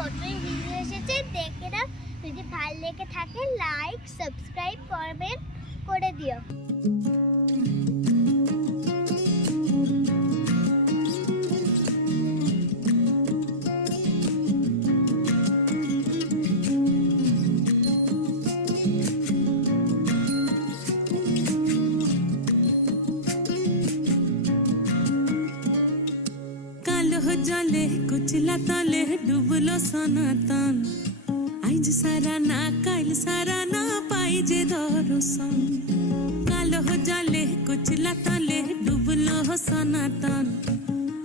নতুন ভিডিও এসেছে, দেখে নাও। যদি ভালো লেগে থাকে লাইক সাবস্ক্রাইব কমেন্ট করে দিও। जले कुचला तले डुबलो सनातन आइज सारा ना काल सारा ना पाइजे दर्शन कालो जले कुचला तले डुबलो सनातन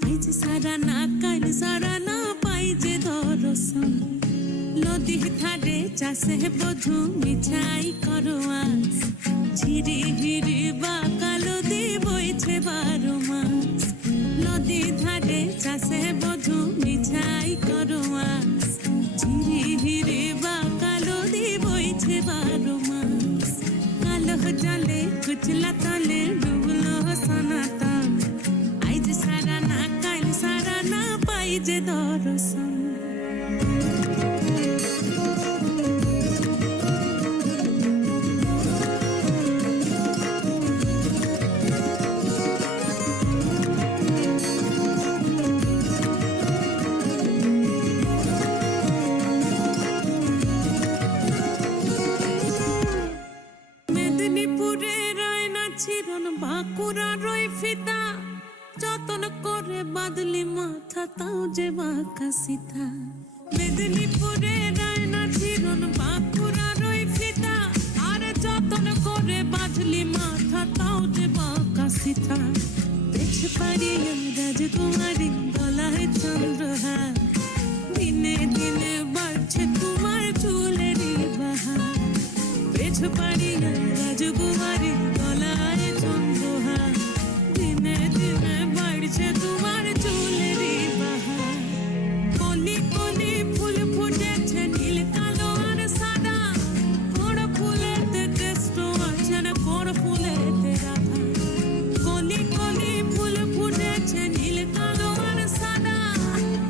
आइज सारा ना काल सारा ना पाइजे दर्शन नदी थारे चासे बधु मिठाई करवा झिरी हिरी बा कालो दी बइछे 12 मास नदी धारे चासे बधु मिठाई करवा झिरी हिरी बा कालो दी बइछे 12 मास कालो जले कुचला तले डुबलो सनातन आइज सारा ना काल सारा ना पाइजे दर्शन बाकुरा रोई फिता जतन करे बादली माथा ताও যে বাঁকা সিতা মেদিনীপুরে রায়না চিরন বাকুরা রই ফিতা আরে যতন করে বাদলি মাথা তাও যে বাঁকা সিতা পেছ পাড়িয়ে রাজকুমারী গলায় চন্দ্রহার দিনে দিনে বাড়ছে তোমার চুলেরই বাহার পেছ পাড়িয়ে রাজকুমারী গলায় চন্দ্রহার দিনে দিনে বাড়ছে তোমার চুলেরই বাহার কলি কলি ফুল ফুটেছে নীল কালো আর সাদা কোন ফুলেতে কেষ্ট আছে না কোন ফুলেতে রাধা কলি কলি ফুল ফুটেছে নীল কালো আর সাদা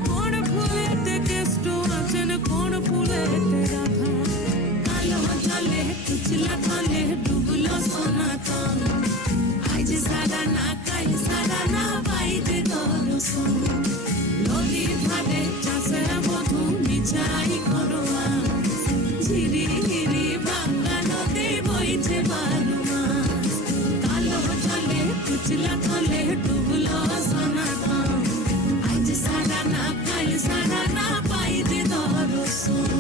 কোন ফুলেতে কেষ্ট আছে না কোন ফুলেতে রাধা কালো জলে কুচলা তলে ডুবলো সনাতন আইজ সারা না কাল সারা না পাইতে দর্শন নদীর ধারে চাষে বধু মিঠাই করোয়া ঝিরি হিরি বাংলা নদী বইছে 12 মাস কালো জলে কুচলা তলে ডুবলো সনাতন আইজ সারা না কাল সারা না পাইতে দর্শন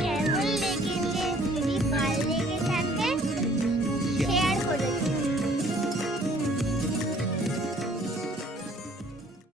কেমন লেগেছে? যদি ভালো লেগে থাকে শেয়ার